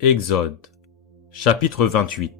Exode, chapitre 28.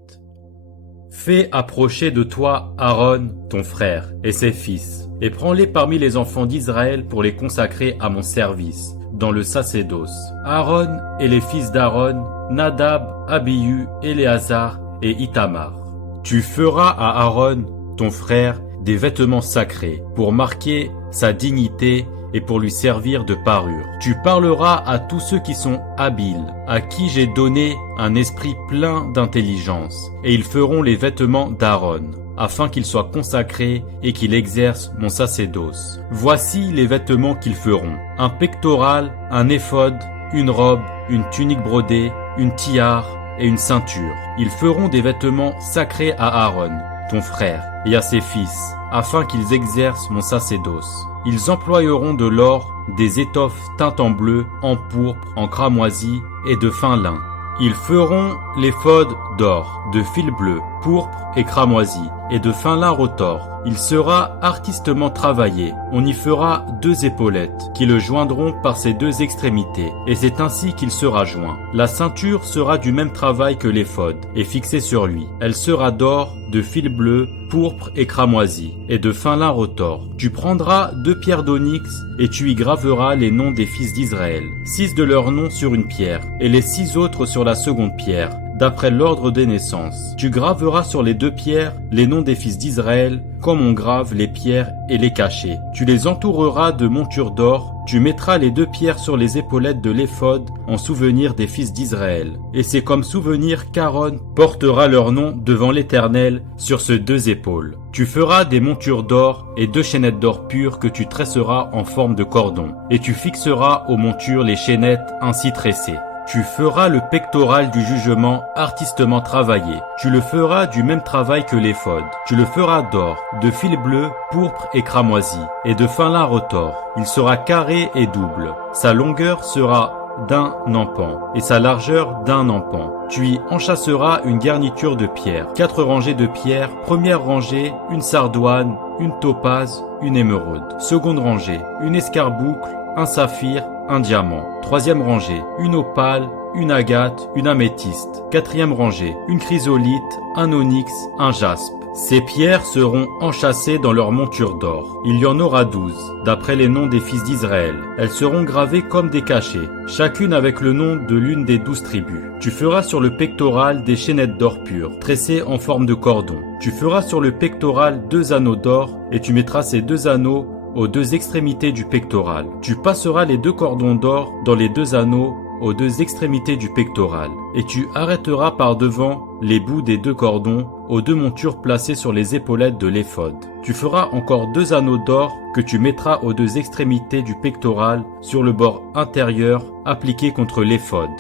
Fais approcher de toi Aaron, ton frère, et ses fils, et prends-les parmi les enfants d'Israël pour les consacrer à mon service, dans le sacerdoce. Aaron et les fils d'Aaron, Nadab, Abihu, Éléazar et Ithamar. Tu feras à Aaron, ton frère, des vêtements sacrés, pour marquer sa dignité et pour lui servir de parure. Tu parleras à tous ceux qui sont habiles, à qui j'ai donné un esprit plein d'intelligence, et ils feront les vêtements d'Aaron, afin qu'il soit consacré et qu'il exerce mon sacerdoce. Voici les vêtements qu'ils feront: un pectoral, un éphod, une robe, une tunique brodée, une tiare et une ceinture. Ils feront des vêtements sacrés à Aaron, ton frère, et à ses fils, afin qu'ils exercent mon sacerdoce. Ils emploieront de l'or, des étoffes teintes en bleu, en pourpre, en cramoisi et de fin lin. Ils feront l'éphod d'or, de fil bleu, pourpre et cramoisi, et de fin lin retors. Il sera artistement travaillé. On y fera 2 épaulettes, qui le joindront par ses 2 extrémités, et c'est ainsi qu'il sera joint. La ceinture sera du même travail que l'éphod, et fixée sur lui. Elle sera d'or, de fil bleu, pourpre et cramoisi, et de fin lin retors. Tu prendras 2 pierres d'onyx, et tu y graveras les noms des fils d'Israël, 6 de leurs noms sur une pierre, et les 6 autres sur la seconde pierre, d'après l'ordre des naissances. Tu graveras sur les 2 pierres les noms des fils d'Israël, comme on grave les pierres et les cachets. Tu les entoureras de montures d'or. Tu mettras les 2 pierres sur les épaulettes de l'éphod en souvenir des fils d'Israël. Et c'est comme souvenir qu'Aaron portera leur nom devant l'Éternel sur ces 2 épaules. Tu feras des montures d'or et 2 chaînettes d'or pures que tu tresseras en forme de cordon. Et tu fixeras aux montures les chaînettes ainsi tressées. Tu feras le pectoral du jugement artistement travaillé. Tu le feras du même travail que l'éphod. Tu le feras d'or, de fil bleu, pourpre et cramoisi, et de fin lin retors. Il sera carré et double. Sa longueur sera d'un empan, et sa largeur d'un empan. Tu y enchâsseras une garniture de pierres, 4 rangées de pierres. Première rangée, une sardoine, une topaze, une émeraude. Seconde rangée, une escarboucle, un saphir, un diamant. Troisième rangée, une opale, une agate, une améthyste. Quatrième rangée, une chrysolite, un onyx, un jaspe. Ces pierres seront enchâssées dans leur monture d'or. Il y en aura 12, d'après les noms des fils d'Israël. Elles seront gravées comme des cachets, chacune avec le nom de l'une des 12 tribus. Tu feras sur le pectoral des chaînettes d'or pur, tressées en forme de cordon. Tu feras sur le pectoral 2 anneaux d'or, et tu mettras ces 2 anneaux aux 2 extrémités du pectoral. Tu passeras les 2 cordons d'or dans les 2 anneaux aux 2 extrémités du pectoral, et tu arrêteras par devant les bouts des 2 cordons aux 2 montures placées sur les épaulettes de l'éphod. Tu feras encore 2 anneaux d'or que tu mettras aux 2 extrémités du pectoral sur le bord intérieur appliqué contre l'éphod.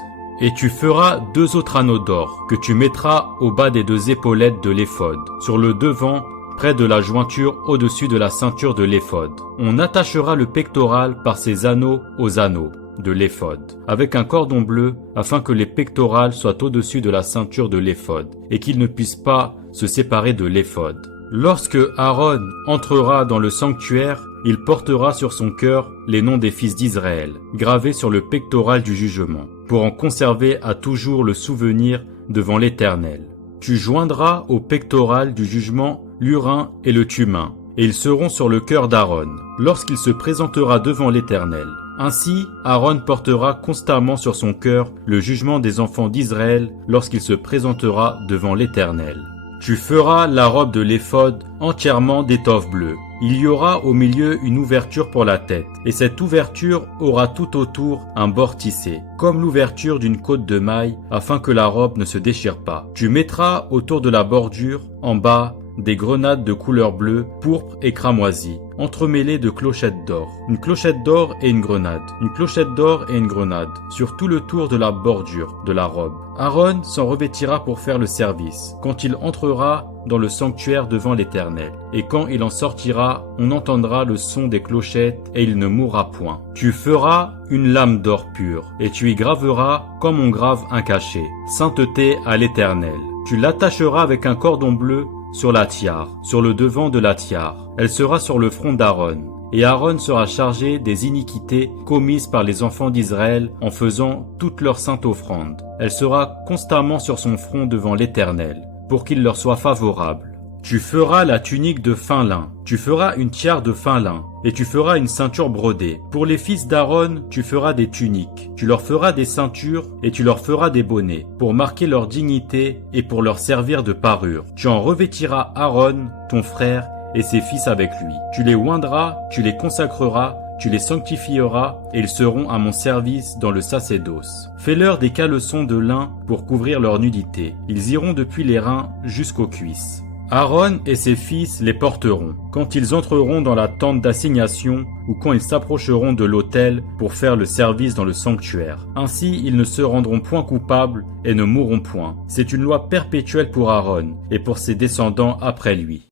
Et tu feras 2 autres anneaux d'or que tu mettras au bas des 2 épaulettes de l'éphod, sur le devant près de la jointure au-dessus de la ceinture de l'éphod. On attachera le pectoral par ses anneaux aux anneaux de l'éphod, avec un cordon bleu, afin que les pectorales soient au-dessus de la ceinture de l'éphod, et qu'ils ne puissent pas se séparer de l'éphod. Lorsque Aaron entrera dans le sanctuaire, il portera sur son cœur les noms des fils d'Israël, gravés sur le pectoral du jugement, pour en conserver à toujours le souvenir devant l'Éternel. Tu joindras au pectoral du jugement l'Urim et le Thummim, et ils seront sur le cœur d'Aaron, lorsqu'il se présentera devant l'Éternel. Ainsi, Aaron portera constamment sur son cœur le jugement des enfants d'Israël lorsqu'il se présentera devant l'Éternel. Tu feras la robe de l'éphod entièrement d'étoffe bleue. Il y aura au milieu une ouverture pour la tête, et cette ouverture aura tout autour un bord tissé, comme l'ouverture d'une côte de maille, afin que la robe ne se déchire pas. Tu mettras autour de la bordure, en bas, des grenades de couleur bleue, pourpre et cramoisi, entremêlées de clochettes d'or. Une clochette d'or et une grenade. Une clochette d'or et une grenade, sur tout le tour de la bordure de la robe. Aaron s'en revêtira pour faire le service, quand il entrera dans le sanctuaire devant l'Éternel. Et quand il en sortira, on entendra le son des clochettes, et il ne mourra point. Tu feras une lame d'or pur, et tu y graveras comme on grave un cachet. Sainteté à l'Éternel. Tu l'attacheras avec un cordon bleu sur la tiare, sur le devant de la tiare. Elle sera sur le front d'Aaron. Et Aaron sera chargé des iniquités commises par les enfants d'Israël en faisant toute leur sainte offrande. Elle sera constamment sur son front devant l'Éternel, pour qu'il leur soit favorable. Tu feras la tunique de fin lin, tu feras une tiare de fin lin, et tu feras une ceinture brodée. Pour les fils d'Aaron, tu feras des tuniques, tu leur feras des ceintures, et tu leur feras des bonnets, pour marquer leur dignité et pour leur servir de parure. Tu en revêtiras Aaron, ton frère, et ses fils avec lui. Tu les oindras, tu les consacreras, tu les sanctifieras, et ils seront à mon service dans le sacerdoce. Fais-leur des caleçons de lin pour couvrir leur nudité. Ils iront depuis les reins jusqu'aux cuisses. Aaron et ses fils les porteront, quand ils entreront dans la tente d'assignation ou quand ils s'approcheront de l'autel pour faire le service dans le sanctuaire. Ainsi, ils ne se rendront point coupables et ne mourront point. C'est une loi perpétuelle pour Aaron et pour ses descendants après lui.